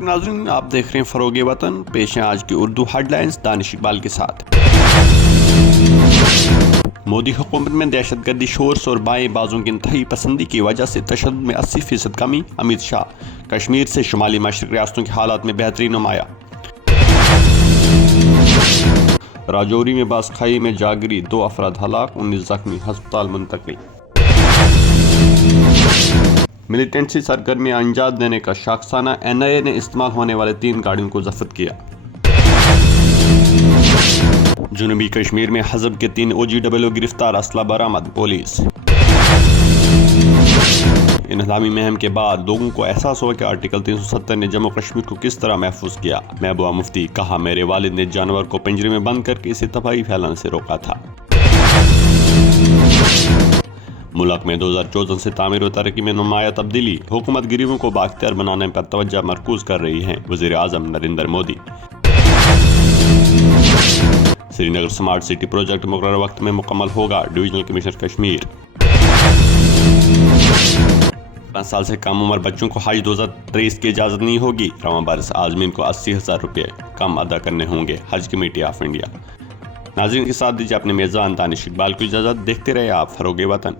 ناظرین آپ دیکھ رہے ہیں فروغ وطن، پیش ہیں آج کی اردو ہیڈ لائنز دانش اقبال کے ساتھ۔ مودی حکومت میں دہشت گردی شورش اور بائیں بازوں کی انتہائی پسندی کی وجہ سے تشدد میں 80% کمی، امت شاہ۔ کشمیر سے شمالی مشرق ریاستوں کے حالات میں بہتری نمایاں۔ راجوری میں باس کھائی میں جا گری، 2 افراد ہلاک، 19 زخمی، ہسپتال منتقل۔ ملیٹنسی سرگرمیاں انجام دینے کا شاخسانہ، NIA نے استعمال ہونے والے 3 گاڑیوں کو ضبط کیا۔ جنوبی کشمیر میں حزب کے 3 OGW گرفتار، اسلحہ برآمد، پولیس۔ انہدامی مہم کے بعد لوگوں کو احساس ہوا کہ آرٹیکل 370 نے جموں کشمیر کو کس طرح محفوظ کیا۔ محبوبہ مفتی، کہا میرے والد نے جانور کو پنجرے میں بند کر کے اسے تباہی پھیلانے سے روکا تھا۔ ملک میں 2014 سے تعمیر و ترقی میں نمایاں تبدیلی، حکومت غریبوں کو بااختیار بنانے پر توجہ مرکوز کر رہی ہے، وزیر اعظم نریندر مودی۔ سری نگر سمارٹ سٹی پروجیکٹ مقررہ وقت میں مکمل ہوگا، ڈویژنل کمشنر کشمیر۔ 5 سال سے کم عمر بچوں کو حج 2023 کی اجازت نہیں ہوگی، رواں برس عازمین کو 80,000 روپے کم ادا کرنے ہوں گے، حج کمیٹی آف انڈیا۔ ناظرین کے ساتھ دیجیے اپنے میزبان دانش اقبال کو اجازت، دیکھتے رہے آپ فروغ وطن۔